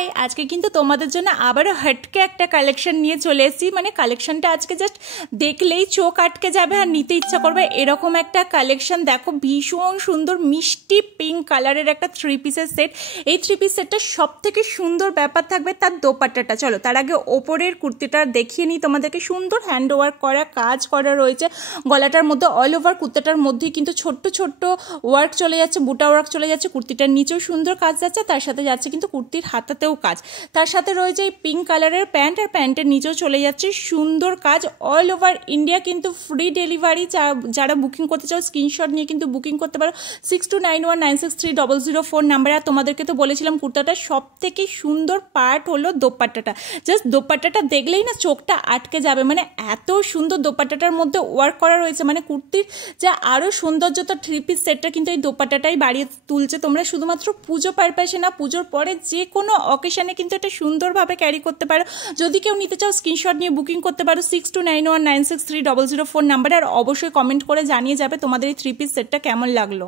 High, আজকে কিন্তু তোমাদের জন্য আবারও হটকে একটা কালেকশন নিয়ে চলে এসেছি। মানে কালেকশনটা আজকে জাস্ট দেখলেই চোখ আটকে যাবে আর নিতে ইচ্ছা করবে এরকম একটা কালেকশন। দেখো ভীষণ সুন্দর মিষ্টি পিঙ্ক কালারের একটা 3 পিসের সেট। এই 3 পিস সেটটা সব থেকে সুন্দর ব্যাপার থাকবে তার দোপাট্টাটা। চলো তার আগে ওপরের কুর্তিটা দেখিয়ে নিই তোমাদেরকে। সুন্দর হ্যান্ড ওয়ার্ক করা কাজ করা রয়েছে গলাটার মধ্যে। অল ওভার কুর্তাটার মধ্যেই কিন্তু ছোট্ট ছোট্ট ওয়ার্ক চলে যাচ্ছে, বুটা ওয়ার্ক চলে যাচ্ছে। কুর্তিটার নিচেও সুন্দর কাজ যাচ্ছে, তার সাথে যাচ্ছে কিন্তু কুর্তির হাতাতেও কাজ। তার সাথে রয়েছে এই পিঙ্ক কালারের প্যান্ট, আর প্যান্টের নিচেও চলে যাচ্ছে সুন্দর কাজ। অল ওভার ইন্ডিয়া কিন্তু ফ্রি ডেলিভারি। যারা বুকিং করতে চাও স্ক্রিনশট নিয়ে কিন্তু বুকিং করতে পারো 6291963004 নাম্বারে। আর তোমাদেরকে তো বলেছিলাম কুর্তাটার সব থেকে সুন্দর পার্ট হলো দোপাট্টাটা। জাস্ট দোপাট্টাটা দেখলেই না চোখটা আটকে যাবে। মানে এত সুন্দর দোপাট্টাটার মধ্যে ওয়ার্ক করা রয়েছে, মানে কুর্তির যা আরও সৌন্দর্যতা 3 পিস সেটটা কিন্তু এই দোপাট্টাটাই বাড়িয়ে তুলছে। তোমরা শুধুমাত্র পুজো পারপাসে না, পুজোর পরে যে কোনো অকেশনে কিন্তু এটা সুন্দরভাবে ক্যারি করতে পারো। যদি কেউ নিতে চাও স্ক্রিনশট নিয়ে বুকিং করতে পারো 6291963004 নাম্বারে। আর অবশ্যই কমেন্ট করে জানিয়ে যাবে তোমাদের এই 3 পিস সেটটা কেমন লাগলো।